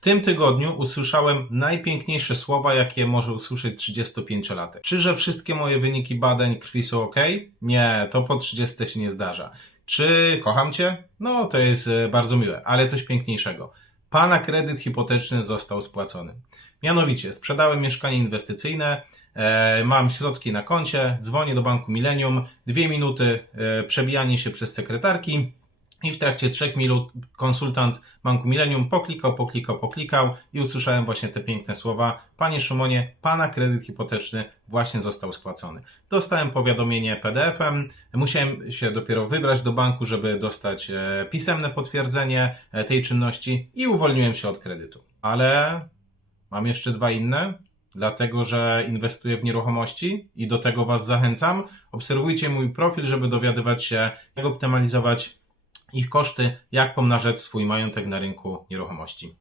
W tym tygodniu usłyszałem najpiękniejsze słowa, jakie może usłyszeć 35-latek. Czy że wszystkie moje wyniki badań krwi są ok? Nie, to po 30 się nie zdarza. Czy kocham cię? No, to jest e, bardzo miłe, ale coś piękniejszego. Pana kredyt hipoteczny został spłacony. Mianowicie, sprzedałem mieszkanie inwestycyjne, e, mam środki na koncie, dzwonię do banku Millennium, dwie minuty e, przebijanie się przez sekretarki i w trakcie trzech minut konsultant banku Millennium poklikał, poklikał, poklikał i usłyszałem właśnie te piękne słowa. Panie Szymonie, pana kredyt hipoteczny właśnie został spłacony. Dostałem powiadomienie PDF-em, musiałem się dopiero wybrać do banku, żeby dostać e, pisemne potwierdzenie e, tej czynności i uwolniłem się od kredytu. Ale mam jeszcze dwa inne, dlatego że inwestuję w nieruchomości i do tego Was zachęcam. Obserwujcie mój profil, żeby dowiadywać się, jak optymalizować ich koszty, jak pomnażać swój majątek na rynku nieruchomości.